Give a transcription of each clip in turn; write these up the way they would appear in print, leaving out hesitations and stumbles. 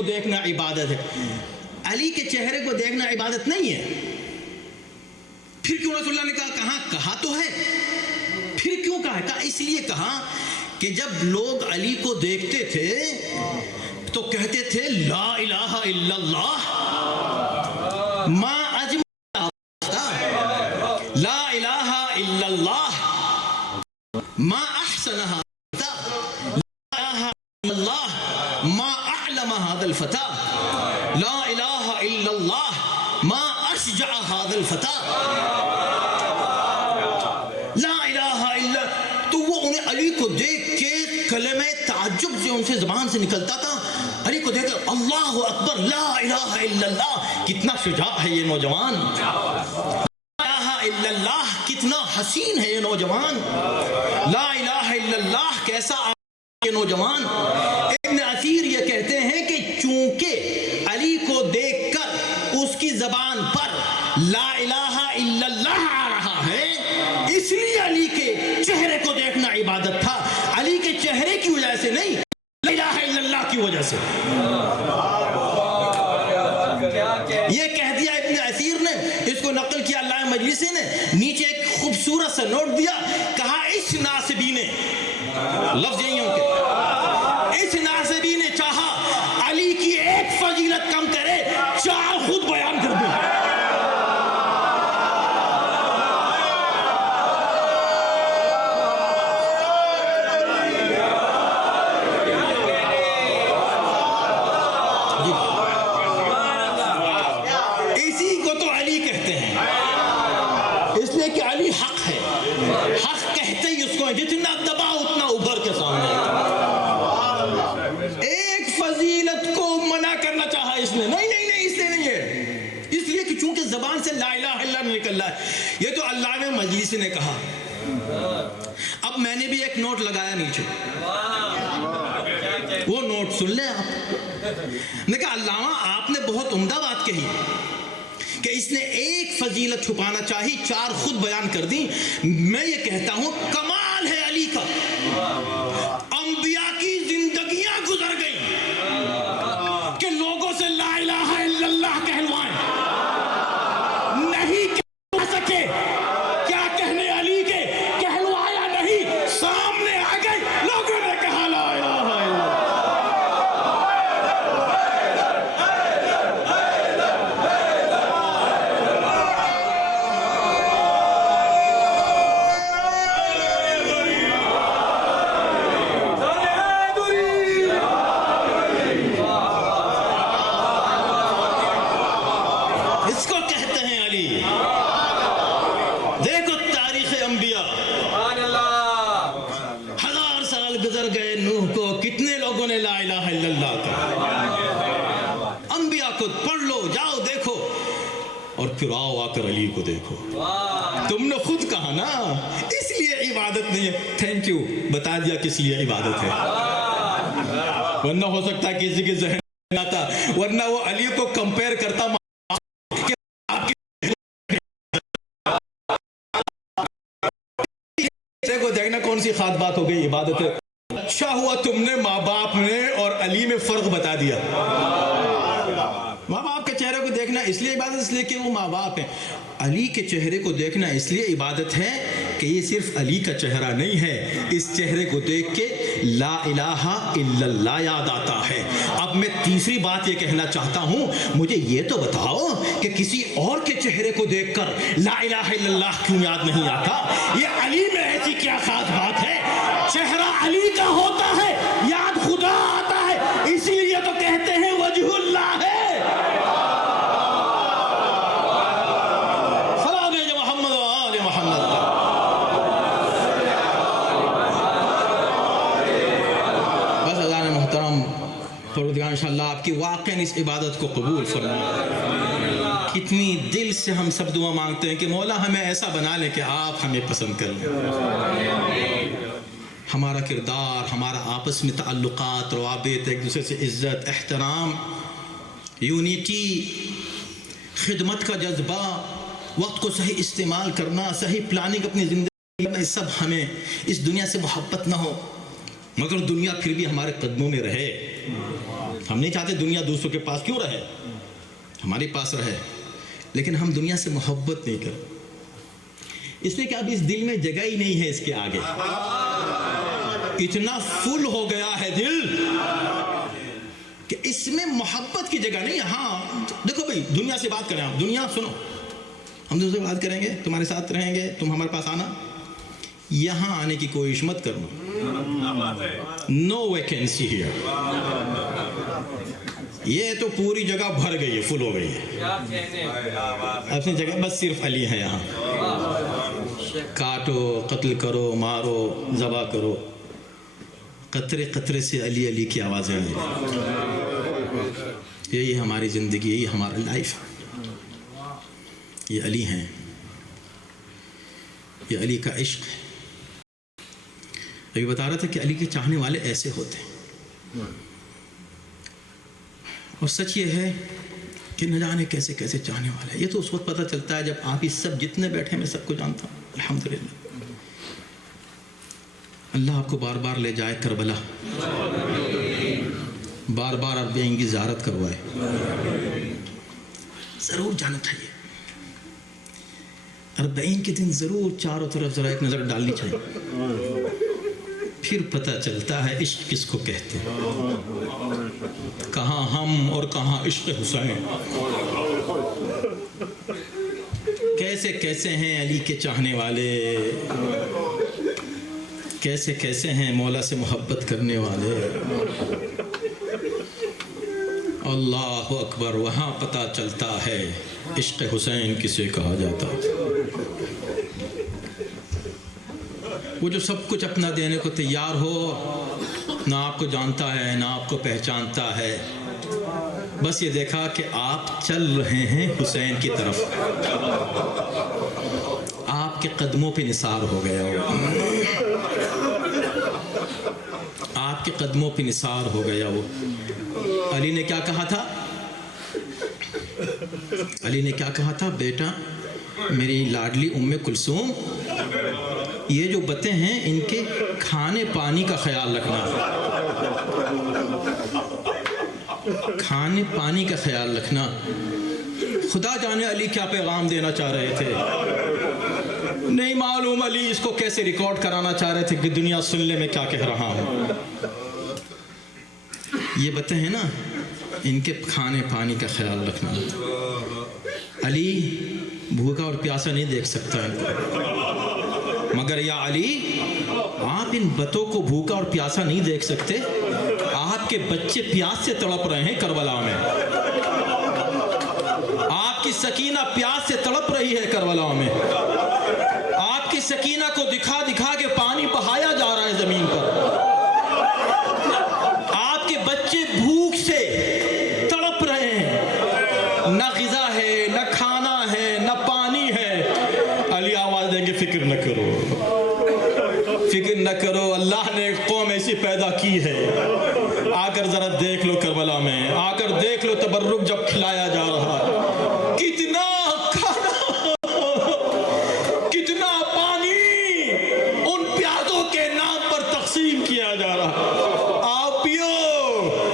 کو دیکھنا عبادت ہے. علی کے چہرے کو دیکھنا عبادت نہیں ہے. پھر کیوں رسول اللہ نے کہا تو ہے. پھر کیوں کہا؟ اس لیے کہا کہ جب لوگ علی کو دیکھتے تھے تو کہتے تھے لا الہ الا اللہ ما اجمل لا الہ الا اللہ ما احسن لا الہ الا اللہ ما اعلم هذا الفتى لا الہ الا اللہ ما اشجع هذا الفتى لا الہ الا. تو وہ انہیں علی کو دیکھ کے کلمہ تعجب سے ان سے زبان سے نکلتا تھا. علی کو دیکھ کر اللہ اکبر لا الہ الا اللہ کتنا شجاع ہے یہ نوجوان, لا الہ الا اللہ کتنا حسین ہے یہ نوجوان, لا الہ الا اللہ کیسا یہ نوجوان. ابن اثیر یہ کہتے ہیں کہ چونکہ علی کو دیکھ کر اس کی زبان پر لا الہ الا اللہ آ رہا ہے اس لیے علی کے چہرے کو دیکھنا عبادت تھا. علی کے چہرے کی وجہ سے نہیں, لا الہ الا اللہ کی وجہ سے. یہ کہہ دیا ابن اثیر نے, اس کو نقل کیا علامہ مجلسی نے. نیچے ایک خوبصورت سا نوٹ دیا, کہا اس ناصبی نے, لفظ یہی ہوں کہ اس ناصبی نے چاہا علی کی ایک فضیلت کم کرے, چار خود بیان کر دے. اسی کو تو علی کہتے ہیں, اس لیے کہ علی حق ہے. حق کہتے ہی اس کو جتنا دبا اتنا ابھر کے سامنے. ایک فضیلت کو منع کرنا چاہا اس نے, نہیں نہیں نہیں اس لیے نہیں ہے, اس لیے کہ چونکہ زبان سے لا الہ الا اللہ نکل رہا ہے. یہ تو علامہ مجلسی نے کہا. اب میں نے بھی ایک نوٹ لگایا نیچے, وہ نوٹ سن لیں آپ. میں کہا علامہ آپ نے بہت عمدہ بات کہی کہ اس نے ایک فضیلت چھپانا چاہی, چار خود بیان کر دی. میں یہ کہتا ہوں کمال ہے علی کا. انبیاء کی زندگیاں گزر گئیں کہ لوگوں سے لا الہ الا اللہ کہلوائیں, نہیں کہہ سکے. کیا کہنے علی کے, کہلوایا نہیں, سامنے آ گئے, لوگوں نے کہا لا الہ الا اللہ. اس کو کہتے ہیں علی. دیکھو تاریخ انبیاء, 1000 سال گزر گئے نوح کو, کتنے لوگوں نے لا الہ الا اللہ کہا. انبیاء کو پڑھ لو, جاؤ دیکھو, اور پھر آؤ آ کر علی کو دیکھو. تم نے خود کہا نا اس لیے عبادت نہیں ہے. تھینک یو, بتا دیا کس لیے عبادت ہے. ورنہ ہو سکتا ہے کسی کے ذہن میں آتا, ورنہ وہ علی کو کمپیئر کرتا کو دیکھنا کون سی خاص بات ہو گئی, عبادت ہے. اچھا ہوا تم نے ماں باپ نے اور علی میں فرق بتا دیا. ماں باپ کے چہرے کو دیکھنا اس لیے عبادت, اس لیے کہ وہ ماں باپ ہیں. علی کے چہرے کو دیکھنا اس لیے عبادت ہے کہ یہ صرف علی کا چہرہ نہیں ہے, اس چہرے کو دیکھ کے لا الہ الا اللہ یاد آتا ہے. اب میں تیسری بات یہ کہنا چاہتا ہوں, مجھے یہ تو بتاؤ کہ کسی اور کے چہرے کو دیکھ کر لا الہ الا اللہ کیوں یاد نہیں آتا؟ یہ علی میں ایسی کیا خاص بات ہے؟ چہرہ علی کا ہوتا ہے, یاد خدا آتا ہے, اسی لیے تو کہتے ہیں وجہ اللہ ہے. انشاءاللہ آپ کی واقعاً اس عبادت کو قبول فرمائے. کتنی دل سے ہم سب دعا مانگتے ہیں کہ مولا ہمیں ایسا بنا لیں کہ آپ ہمیں پسند کر لیں. ہمارا کردار, ہمارا آپس میں تعلقات, روابط, ایک دوسرے سے عزت, احترام, یونیٹی, خدمت کا جذبہ, وقت کو صحیح استعمال کرنا, صحیح پلاننگ اپنی زندگی میں, سب ہمیں اس دنیا سے محبت نہ ہو, مگر دنیا پھر بھی ہمارے قدموں میں رہے. ہم نہیں چاہتے دنیا دوسروں کے پاس کیوں رہے, ہمارے پاس رہے, لیکن ہم دنیا سے محبت نہیں کرتے, اس لیے کہ اب اس دل میں جگہ ہی نہیں ہے اس کے آگے. اتنا فل ہو گیا ہے دل کہ اس میں محبت کی جگہ نہیں. ہاں دیکھو بھائی, دنیا سے بات کریں آپ, دنیا سنو, ہم تم سے بات کریں گے, تمہارے ساتھ رہیں گے, تم ہمارے پاس آنا, یہاں آنے کی کوشش مت کرنا. نو ویکینسی ہیئر. یہ تو پوری جگہ بھر گئی ہے, فل ہو گئی ہے, اپنی جگہ بس صرف علی ہے یہاں. کاٹو, قتل کرو, مارو, ذبح کرو, قطرے قطرے سے علی علی کی آوازیں آئیں. یہی ہماری زندگی, یہی ہمارا لائف. یہ علی ہیں, یہ علی کا عشق ہے. ابھی بتا رہا تھا کہ علی کے چاہنے والے ایسے ہوتے ہیں, اور سچ یہ ہے کہ نہ جانے کیسے کیسے چاہنے والے. یہ تو اس وقت پتہ چلتا ہے جب آپ اس سب جتنے بیٹھے میں سب کو جانتا ہوں, الحمدللہ. اللہ آپ کو بار بار لے جائے کربلا, بار بار اربعین کی زیارت کروائے. ضرور جانا چاہیے, اربعین کے دن ضرور چاروں طرف ذرا ایک نظر ڈالنی چاہیے. پھر پتہ چلتا ہے عشق کس کو کہتے ہیں, کہاں ہم اور کہاں عشق حسین. کیسے کیسے ہیں علی کے چاہنے والے, کیسے کیسے ہیں مولا سے محبت کرنے والے. اللہ اکبر. وہاں پتہ چلتا ہے عشق حسین کسے کہا جاتا. وہ جو سب کچھ اپنا دینے کو تیار ہو, نہ آپ کو جانتا ہے نہ آپ کو پہچانتا ہے, بس یہ دیکھا کہ آپ چل رہے ہیں حسین کی طرف, آپ کے قدموں پہ نثار ہو گیا وہ, آپ کے قدموں پہ نثار ہو گیا وہ. علی نے کیا کہا تھا, علی نے کیا کہا تھا, بیٹا میری لاڈلی ام کلثوم, یہ جو بتیں ہیں ان کے کھانے پانی کا خیال رکھنا, کھانے پانی کا خیال رکھنا. خدا جانے علی کیا پیغام دینا چاہ رہے تھے, نہیں معلوم علی اس کو کیسے ریکارڈ کرانا چاہ رہے تھے کہ دنیا سن لے میں کیا کہہ رہا ہوں. یہ بتیں ہیں نا, ان کے کھانے پانی کا خیال رکھنا. علی بھوکا اور پیاسا نہیں دیکھ سکتا ان کو, مگر یا علی آپ ان بتوں کو بھوکا اور پیاسا نہیں دیکھ سکتے, آپ کے بچے پیاس سے تڑپ رہے ہیں کربلا میں, آپ کی سکینہ پیاس سے تڑپ رہی ہے کربلا میں, آپ کی سکینہ کو دکھا دکھا کے پانی بہایا جا رہا ہے زمین پر, آپ کے بچے بھوک سے تڑپ رہے ہیں, نہ غذا ہے نہ کھانا ہے نہ پانی ہے. علی آواز دیں گے فکر نہ کرو, فکر نہ کرو, اللہ نے ایک قوم ایسی پیدا کی ہے, آ کر ذرا دیکھ لو کربلا میں, آ کر دیکھ لو تبرک جب کھلایا جا رہا ہے, کتنا کھانا کتنا پانی ان پیاسوں کے نام پر تقسیم کیا جا رہا. آؤ پیو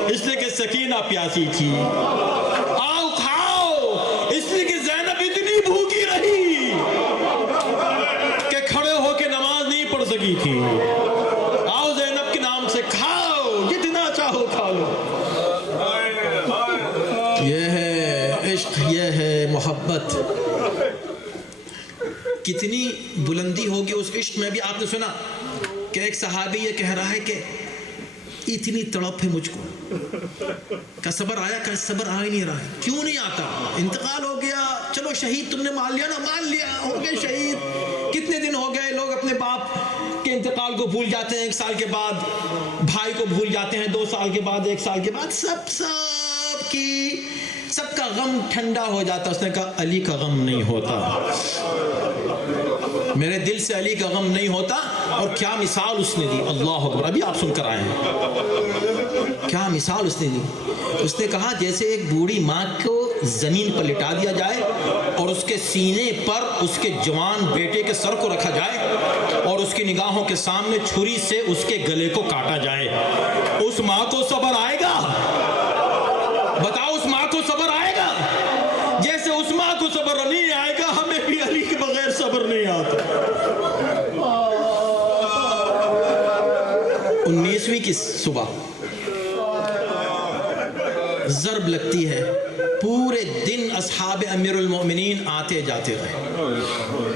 اس لیے کہ سکینہ پیاسی تھی, آؤ کھاؤ اس لیے کہ زینب اتنی بھوکی رہی کہ کھڑے ہو کے نماز نہیں پڑھ سکی تھی. آؤ زینب کے نام سے کھاؤ, جتنا چاہو کھا لو. یہ ہے عشق, یہ ہے محبت. کتنی بلندی ہوگی اس عشق میں بھی. آپ نے سنا کہ ایک صحابی یہ کہہ رہا ہے کہ اتنی تڑپ ہے مجھ کو, کا صبر آیا, کا صبر آ ہی نہیں رہا ہے. کیوں نہیں آتا؟ انتقال ہو گیا, چلو شہید تم نے مان لیا نا, مان لیا, ہو گئے شہید. کتنے دن ہو گئے, لوگ اپنے باپ کے انتقال کو بھول جاتے ہیں, 1 سال کے بعد بھائی کو بھول جاتے ہیں, 2 سال کے بعد, 1 سال کے بعد, سب کا غم ٹھنڈا ہو جاتا. اس نے کہا علی کا غم نہیں ہوتا, میرے دل سے علی کا غم نہیں ہوتا. اور کیا مثال اس نے دی, اللہ اکبر. ابھی آپ سن کر آئے ہیں, کیا مثال اس نے دی. اس نے کہا جیسے ایک بوڑھی ماں کو زمین پر لٹا دیا جائے اور اس کے سینے پر اس کے جوان بیٹے کے سر کو رکھا جائے اور اس کی نگاہوں کے سامنے چھری سے اس کے گلے کو کاٹا جائے، اس ماں کو صبر آئے گا؟ بتاؤ، اس ماں کو صبر آئے گا؟ جیسے اس ماں کو صبر نہیں آئے گا، ہمیں بھی علی کے بغیر صبر نہیں آتا۔ 19ویں کی صبح ضرب لگتی ہے، پورے دن اصحاب امیر المومنین آتے جاتے رہے،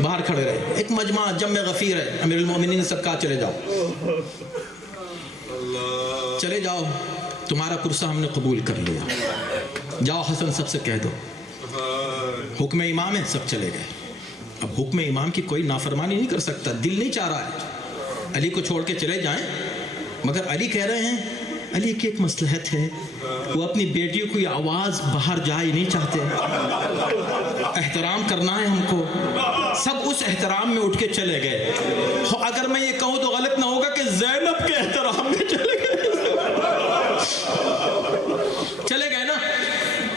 باہر کھڑے رہے، ایک مجمع جمع غفیر ہے، امیر المومنین نے سب کہا چلے جاؤ، چلے جاؤ، تمہارا پرسہ ہم نے قبول کر لیا، جاؤ حسن سب سے کہہ دو، حکم امام ہے، سب چلے گئے۔ اب حکم امام کی کوئی نافرمانی نہیں کر سکتا، دل نہیں چاہ رہا ہے علی کو چھوڑ کے چلے جائیں، مگر علی کہہ رہے ہیں، علی کی ایک مصلحت ہے، وہ اپنی بیٹیوں کی آواز باہر جائے نہیں چاہتے، احترام کرنا ہے ہم کو، سب اس احترام میں اٹھ کے چلے گئے۔ اگر میں یہ کہوں تو غلط نہ ہوگا کہ زینب کے احترام میں چلے گئے نا،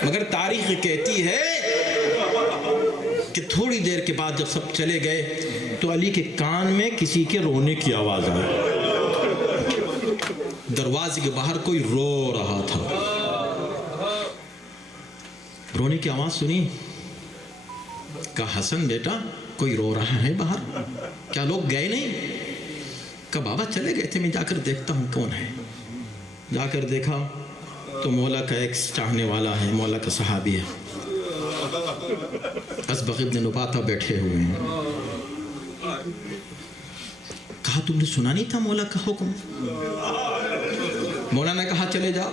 مگر تاریخ کہتی ہے کہ تھوڑی دیر کے بعد جب سب چلے گئے تو علی کے کان میں کسی کے رونے کی آواز آئی، دروازے کے باہر کوئی رو رہا تھا، رونے کی آواز سنی، کہا حسن بیٹا کوئی رو رہا ہے باہر، کیا لوگ گئے نہیں؟ کہا بابا چلے گئے تھے، میں جا کر دیکھتا ہوں کون ہے۔ جا کر دیکھا تو مولا کا ایک چاہنے والا ہے، مولا کا صحابی ہے، اسبغ ابن نباتہ بیٹھے ہوئے ہیں۔ کہا تم نے سنا نہیں تھا مولا کا حکم؟ مولا نے کہا چلے جاؤ۔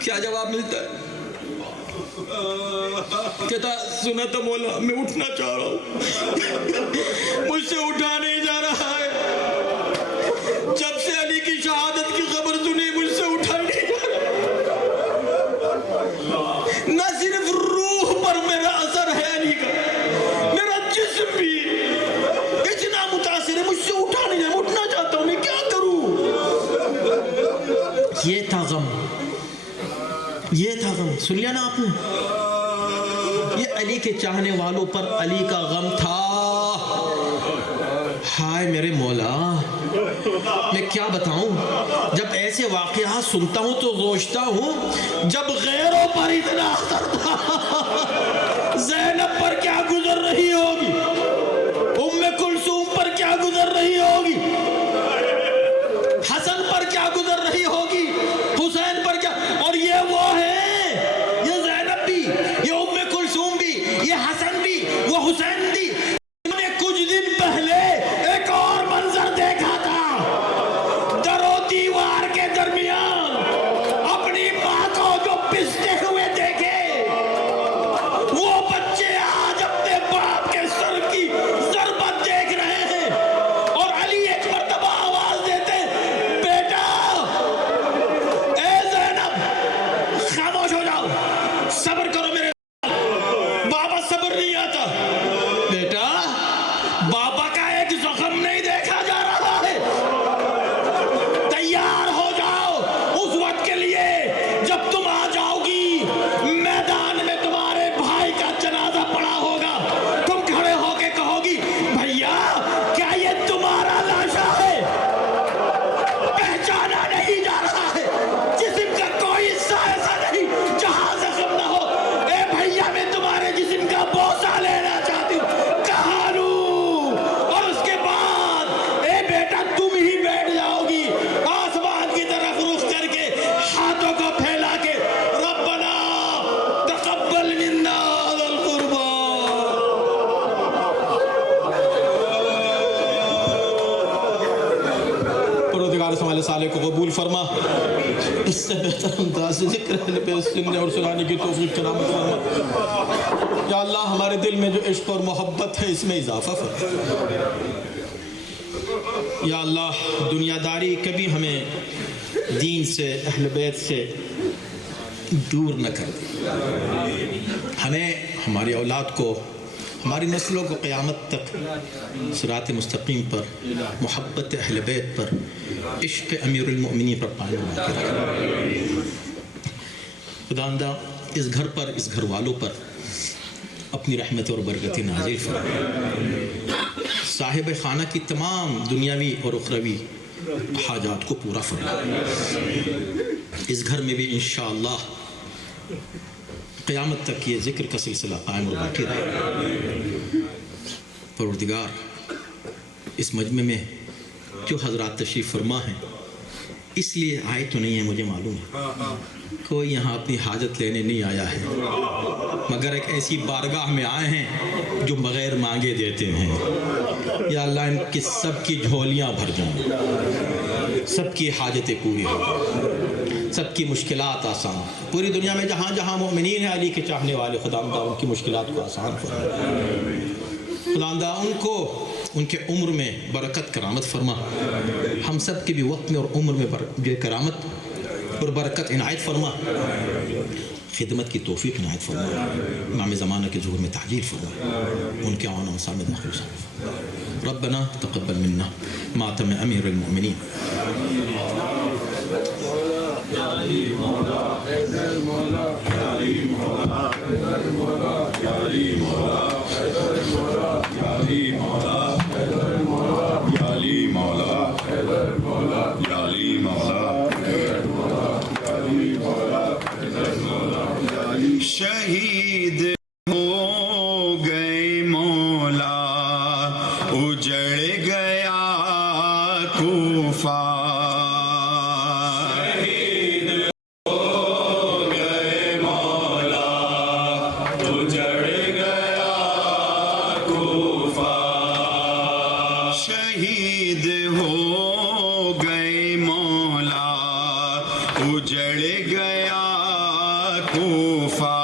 کیا جواب ملتا ہے؟ کہتا سنا تھا مولا، میں اٹھنا چاہ رہا ہوں، مجھ سے اٹھا نہیں جا رہا ہے، جب سے علی کی شہادت کی خبر سنی مجھ سے اٹھا نہیں جا رہا، نہ صرف روح پر میرا اثر ہے علی کا، میرا جسم بھی اتنا متاثر ہے، مجھ سے اٹھا نہیں جا رہا، اٹھنا چاہتا ہوں، میں کیا کروں؟ یہ تھا غم، یہ تھا غم، سن لیا نا آپ نے؟ یہ علی کے چاہنے والوں پر علی کا غم تھا۔ ہائے میرے مولا، میں کیا بتاؤں، جب ایسے واقعات سنتا ہوں تو سوچتا ہوں جب غیروں پر اتنا اثر تھا، زینب پر کیا گزر رہی ہوگی، ام کلثوم پر کیا گزر رہی ہوگی، حسن پر کیا گزر رہی ہوگی، حسین پر کیا، اور یہ وہ ہے، یہ زینب بھی، یہ ام کلثوم بھی، یہ حسن بھی، وہ حسین بھی۔ میں نے کچھ دن پہلے ایک اور منظر دیکھا تھا، در و دیوار کے درمیان اپنی ماں کو جو پستے ہوئے دیکھے، وہ بچے آج اپنے باپ کے سر کی ضربت دیکھ رہے ہیں، اور علی ایک مرتبہ آواز دیتے، بیٹا اے زینب خاموش ہو جاؤ، صبر کرو میرے بابا، صبر نہیں آتا، بیٹا بابا کا ایک زخم نہیں دیکھا جا رہا ہے، تیار ہو جاؤ اس وقت کے لیے جب تم آ جاؤ گی، میدان میں تمہارے بھائی کا جنازہ پڑا ہوگا، تم کھڑے ہو کے کہو گی بھیا کیا یہ تمہارا لاشا ہے، پہچانا نہیں جا رہا ہے، جسم کا کوئی حصہ ایسا نہیں جہاں زخم نہ ہو، اے بھیا میں تمہارے جسم کا بوسہ لینا چاہتی ہوں، کہا لوں، اور اس کے بعد اے بیٹا تم ہی بیٹھ جاؤ گی، آسمان کی طرف رخ کر کے، ہاتھوں کو پھیلا کے، ربنا تقبل منا ذا القربان، پروردگار سمال صالح کو قبول فرما، اس سے بہتر انداز سے ذکر اہل بیت سننے اور سنانے کی توفیق کرامت فرما، یا اللہ ہمارے دل میں جو عشق اور محبت ہے اس میں اضافہ فرما، یا اللہ دنیا داری کبھی ہمیں دین سے اہل بیت سے دور نہ کر دے، ہمیں ہماری اولاد کو ہماری نسلوں کو قیامت تک صراط مستقیم پر، محبت اہل بیت پر، عشق امیر المؤمنین پر قائم رکھے۔ خداوندہ اس گھر پر، اس گھر والوں پر اپنی رحمت اور برکت نازل فرما، صاحب خانہ کی تمام دنیاوی اور اخروی حاجات کو پورا فرما۔ اس گھر میں بھی انشاءاللہ قیامت تک یہ ذکر کا سلسلہ قائم اور باقی رہے۔ پروردگار، اس مجمع میں جو حضرات تشریف فرما ہیں اس لیے آئے تو نہیں ہیں، مجھے معلوم ہے کوئی یہاں اپنی حاجت لینے نہیں آیا ہے، مگر ایک ایسی بارگاہ میں آئے ہیں جو بغیر مانگے دیتے ہیں۔ یا اللہ ان کی سب کی جھولیاں بھر جائیں، سب کی حاجتیں پوری ہوں، سب کی مشکلات آسان۔ پوری دنیا میں جہاں جہاں مومنین ہیں علی کے چاہنے والے، خداوندہ ان کی مشکلات کو آسان فرما۔ خداوندہ ان کو ان کے عمر میں برکت کرامت فرما، ہم سب کے بھی وقت میں اور عمر میں جو کرامت اور برکت عنایت فرما، خدمت کی توفیق عنایت فرما، امام زمانہ کے ظہور میں تعجیل فرما، ان کے عوان انصار میں داخل فرما۔ ربنا تقبل منا ماتم امیر المؤمنین۔ شہید ہو گئے مولا، اجڑ گیا کوفہ۔ شہید ہو گئے مولا، اجڑ گیا کوفہ۔ شہید ہو گئے مولا، اجڑ گیا کوفہ۔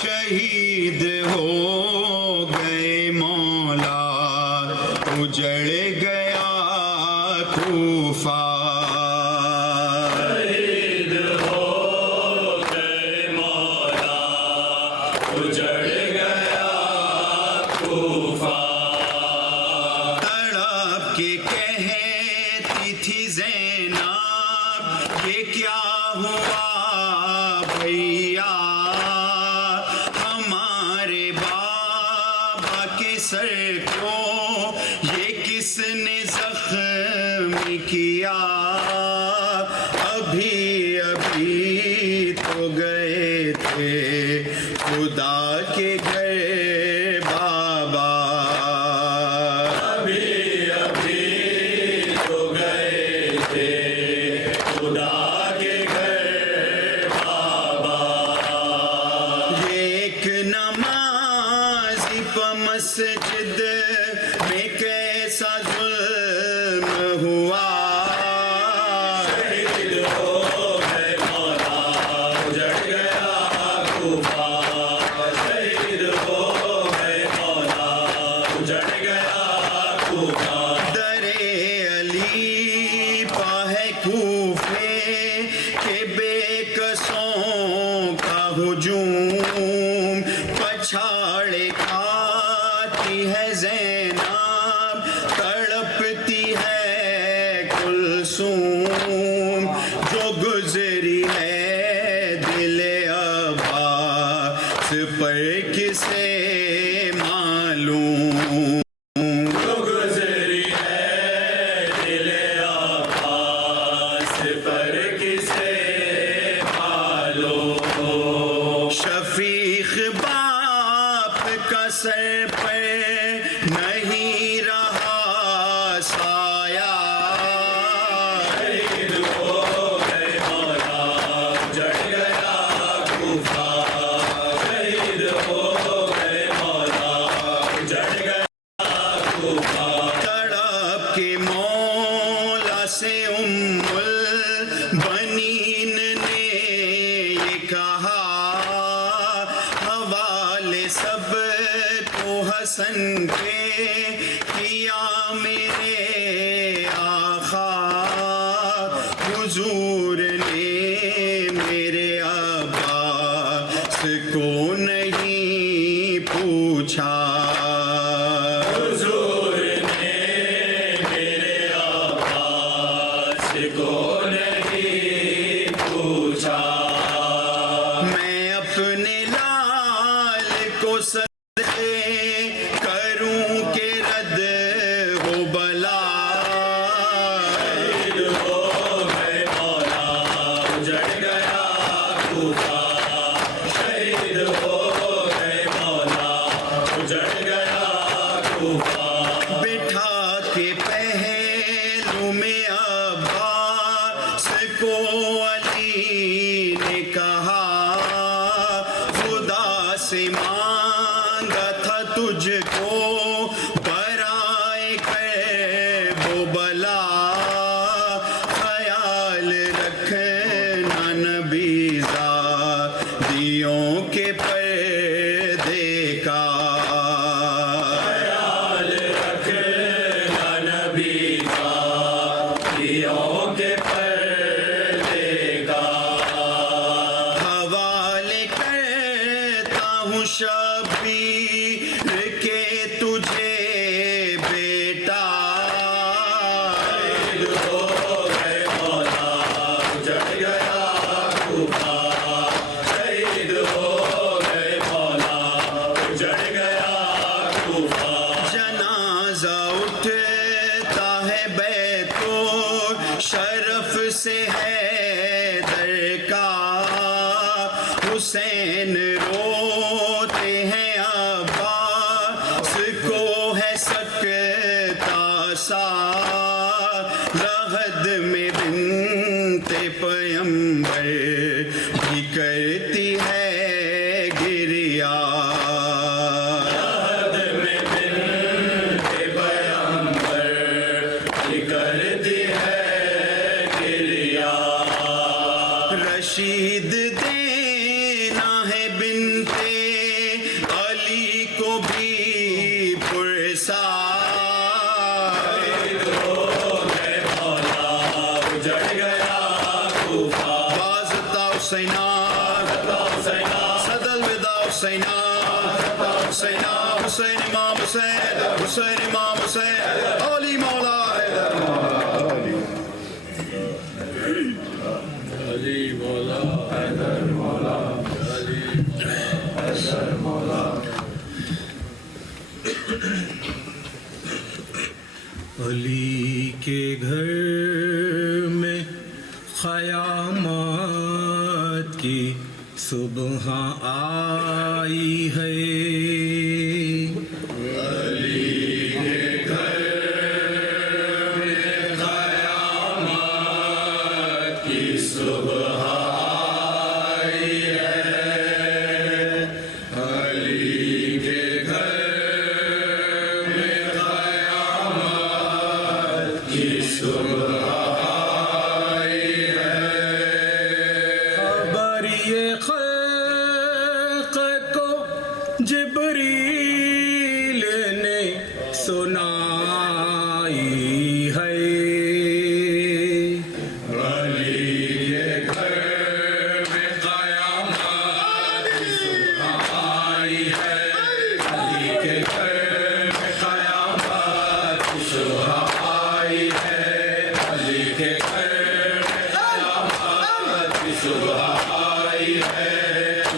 شہید ہو گئے مولا، اجڑ گیا کوفہ۔ شہید ہو گئے مولا، اجڑ گیا کوفہ۔ تڑپ کے کہتی تھی زینب، یہ کیا ہوا بھیا، ہمارے بابا کے سر کو یہ کس نے زخمی کیا، ابھی ابھی تو گئے تھے خدا کے گھر بابا، ابھی ابھی تو گئے تھے خدا کے گھر بابا۔ ایک نمازی پہ مسجد میں کیسا ظلم ہوا، شہید ہو گئے مولا، اجڑ گیا کوفہ۔ شہید ہو گئے مولا، اجڑ گیا کوفہ۔ در علی پہ ہے کوفے کے بے کسوں کا ہجوم، پچھاڑے کھاتی ہے زینب، تڑپتی ہے کلثوم، جو گزری ہے دل عباس پر کسے معلوم، جو گزری ہے دل عباس پر کسے معلوم۔ شفیق باپ کا سر پر نہیں رہا سایہ، شہید ہو گئے مولا، اجڑ گیا کوفہ۔ شہید ہو گئے مولا، اجڑ گیا کوفہ۔ تڑپ کے مولا سے ام البنین نے یہ کہا، حوالے سب کو حسن کے کیا میرے کوفہ شہید ہو گئے مولا اجڑ گیا کوفہ بٹھا کے پہلو میں عباس کو علی نے کہا خدا سے مانگا تھا تجھ کو برائے کرب و بلا خیال رکھنا نبی زادیوں کے پردے کا خیال رکھنا نبی زادیوں کے پردے کا حوالے کرتا ہوں شبیر کے تجھے بیٹا شہید ہو گئے مولا اجڑ گیا کوفہ شہید ہو گئے مولا اجڑ گیا کوفہ جنازہ اٹھتا ہے بیت و شرف سے حیدر کا حسین روتے ہیں عباس کو ہے سکتا سا رغد میں بنت پیمبر بھی کرتی ہے گریا عہد میں بنت پیغمبر یہ کرتی ہے گریا رشید دینا ہے بنتے علی کو بھی پرسار شہید ہو گئے مولا اجڑ گیا کوفہ بازتا حسینہ حسینہ صدر الوداع حسینہ حسینہ حسین امام حسین حسین امام حسین علی مولا حیدر علی کے گھر میں قیامت کی صبح آئی ہے خبر یہ خلق کو جبریل نے سنائی ہے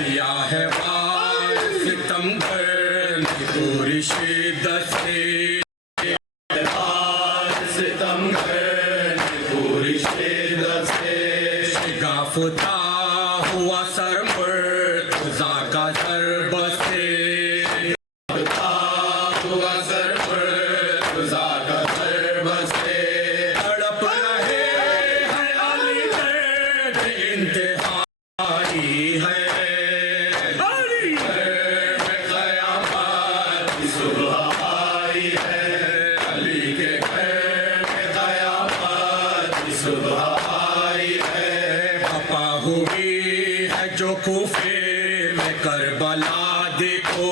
یا ہے بار ستمبر پوری شدت سے ستمبر پوری شدت سے شگافتا ہوا سر مرتضی کا ضرب سے ہوا سر پر خدا کا ضرب سے تڑپ رہے ہیں علی درد انتہائی ہے علی قیامت کی صبح آئی ہے علی کے گھر میں قیامت کی صبح آئی ہے بپا ہوئی ہے جو کوفے میں کربلا دیکھو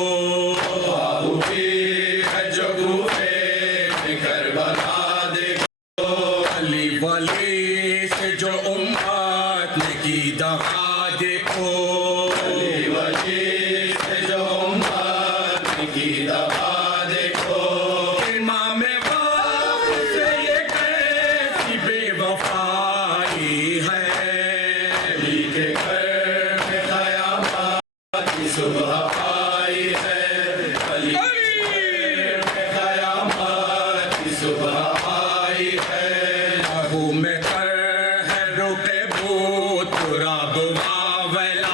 ہوئی ہے جو کوفے میں کربلا دیکھو علی ولی سے جو امت نے کی دغا دیکھو علی ولی سے جو امت کی دعا دیکھو امام وقت سے یہ کیسی بے وفائی ہے علی کے گھر میں قیامت کی صبح آئی ہے علی کے گھر میں قیامت کی صبح آئی ہے لہو میں کر ہے رکے بوت رب واویلا